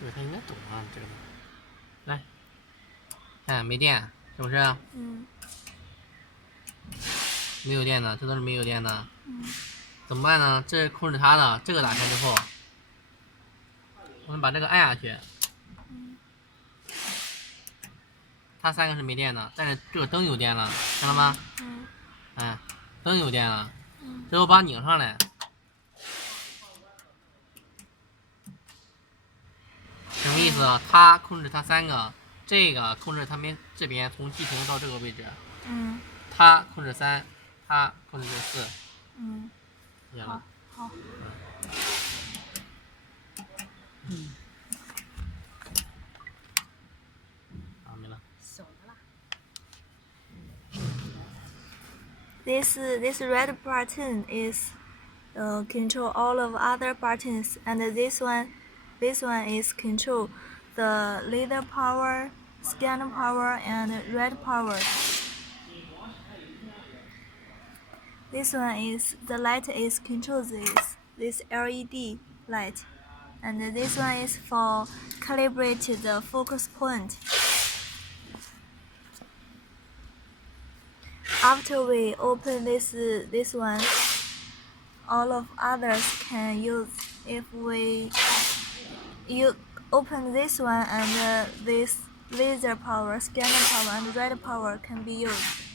这个他应该懂啊，这个来，看没电是不是？没有电的，这都是没有电的。怎么办呢？这是控制它的，这个打开之后，我们把这个按下去。它3个是没电的，但是这个灯有电了，看到吗？哎，灯有电了。这我把它拧上来。什么意思？它控制它3个，这个控制它们这边从G屏到这个位置。它控制3，它控制4。解了。好。好，没了。This red button is control all of other buttons, and this one is control the leader power, scan power, and read power. This one is the light is control this LED light, and this one is for calibrate the focus point. After we open this one, all of others can use. If you open this one, and this laser power, scanner power, and red power can be used.